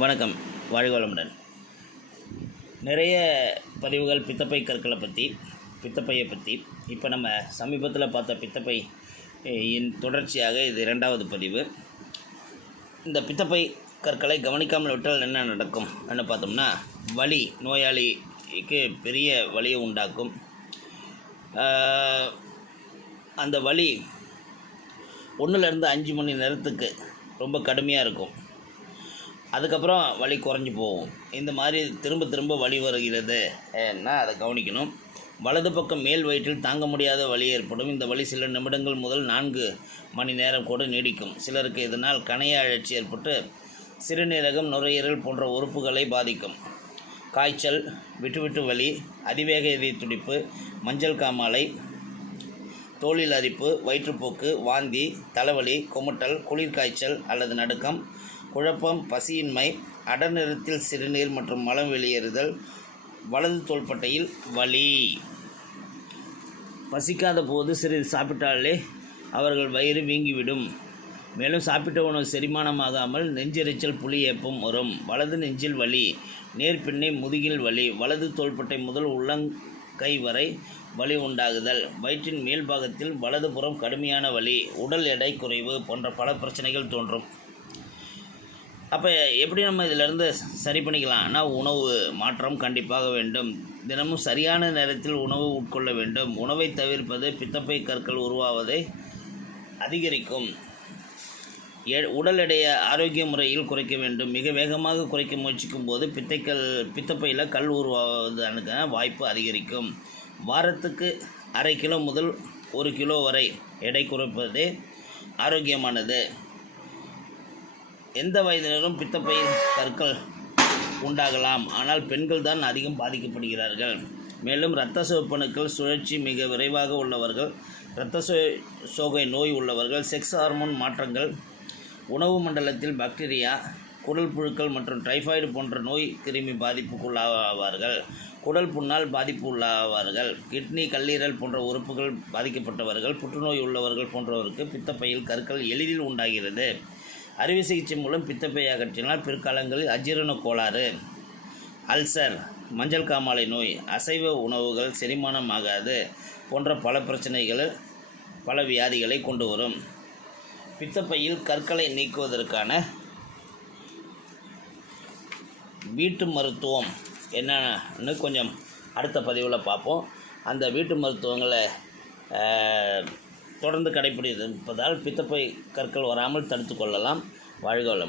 வணக்கம். வாழ்க வளமுடன். நிறைய பதிவுகள் பித்தப்பை கற்களை பற்றி, பித்தப்பையை பற்றி. இப்போ நம்ம சமீபத்தில் பார்த்த பித்தப்பை தொடர்ச்சியாக இது இரண்டாவது பதிவு. இந்த பித்தப்பை கற்களை கவனிக்காமல் விட்டால் என்ன நடக்கும் என்ன பார்த்தோம்னா, வலி, நோயாளிக்கு பெரிய வலியை உண்டாக்கும். அந்த வலி 1லேருந்து 5 மணி நேரத்துக்கு ரொம்ப கடுமையாக இருக்கும். அதுக்கப்புறம் வலி குறைஞ்சி போகும். இந்த மாதிரி திரும்ப திரும்ப வலி வருகிறது அதை கவனிக்கணும். வலது பக்கம் மேல் வயிற்றில் தாங்க முடியாத வலி ஏற்படும். இந்த வலி சில நிமிடங்கள் முதல் 4 மணி நேரம் கூட நீடிக்கும். சிலருக்கு இதனால் கணைய அழற்சி ஏற்பட்டு சிறுநீரகம், நுரையீரல் போன்ற உறுப்புகளை பாதிக்கும். காய்ச்சல், விட்டு வலி, அதிவேக இதய துடிப்பு, மஞ்சள் காமாலை, தோலில் அரிப்பு, வயிற்றுப்போக்கு, வாந்தி, தலைவலி, குமட்டல், குளிர்காய்ச்சல் அல்லது நடுக்கம், குழப்பம், பசியின்மை, அடர் நிறத்தில் சிறுநீர் மற்றும் மலம் வெளியேறுதல், வலது தோள்பட்டையில் வலி. பசிக்காத போது சிறிது சாப்பிட்டாலே அவர்கள் வயிறு வீங்கிவிடும். மேலும் சாப்பிட்ட உணவு செரிமானமாகாமல் நெஞ்செரிச்சல், புலி ஏப்பம் வரும். வலது நெஞ்சில் வலி, நேர்பின்னே முதுகில் வலி, வலது தோள்பட்டை முதல் உள்ளங்கை வரை வலி உண்டாகுதல், வயிற்றின் மேல் பாகத்தில் வலது புறம் கடுமையான வலி, உடல் எடை குறைவு போன்ற பல பிரச்சனைகள் தோன்றும். அப்போ எப்படி நம்ம இதிலேருந்து சரி பண்ணிக்கலாம்னா, உணவு மாற்றம் கண்டிப்பாக வேண்டும். தினமும் சரியான நேரத்தில் உணவு உட்கொள்ள வேண்டும். உணவை தவிர்ப்பது பித்தப்பை கற்கள் உருவாவதை அதிகரிக்கும். உடல் எடையை ஆரோக்கிய முறையில் குறைக்க வேண்டும். மிக வேகமாக குறைக்க முயற்சிக்கும் போது பித்தப்பையில் கல் உருவாவதற்கான வாய்ப்பு அதிகரிக்கும். வாரத்துக்கு 1/2 கிலோ முதல் 1 கிலோ வரை எடை குறைப்பதே ஆரோக்கியமானது. எந்த வயதினரும் பித்தப்பை கற்கள் உண்டாகலாம். ஆனால் பெண்கள் தான் அதிகம் பாதிக்கப்படுகிறார்கள். மேலும் இரத்த சிவப்பணுக்கள் சுழற்சி மிக விரைவாக உள்ளவர்கள், இரத்த சோகை நோய் உள்ளவர்கள், செக்ஸ் ஹார்மோன் மாற்றங்கள், உணவு மண்டலத்தில் பாக்டீரியா, குடல் புழுக்கள் மற்றும் டைஃபாய்டு போன்ற நோய் கிருமி பாதிப்புக்குள்ளாவார்கள். குடல் புண்ணால் பாதிப்பு உள்ளாவார்கள். கிட்னி, கல்லீரல் போன்ற உறுப்புகள் பாதிக்கப்பட்டவர்கள், புற்றுநோய் உள்ளவர்கள் போன்றவருக்கு பித்தப்பையில் கற்கள் எளிதில் உண்டாகிறது. அறுவை சிகிச்சை மூலம் பித்தப்பையை அகற்றினால் பிற்காலங்களில் அஜீரண கோளாறு, அல்சர், மஞ்சள் காமாலை நோய், அசைவ உணவுகள் செரிமானமாகாது போன்ற பல பிரச்சனைகள், பல வியாதிகளை கொண்டு வரும். பித்தப்பையில் கற்களை நீக்குவதற்கான வீட்டு மருத்துவம் என்னன்னு கொஞ்சம் அடுத்த பதிவில் பார்ப்போம். அந்த வீட்டு மருத்துவங்களை தொடர்ந்து கடைப்பிடிப்பதால் பித்தப்பை கற்கள் வராமல் தடுத்து கொள்ளலாம். வாழ்க வளமுடன்.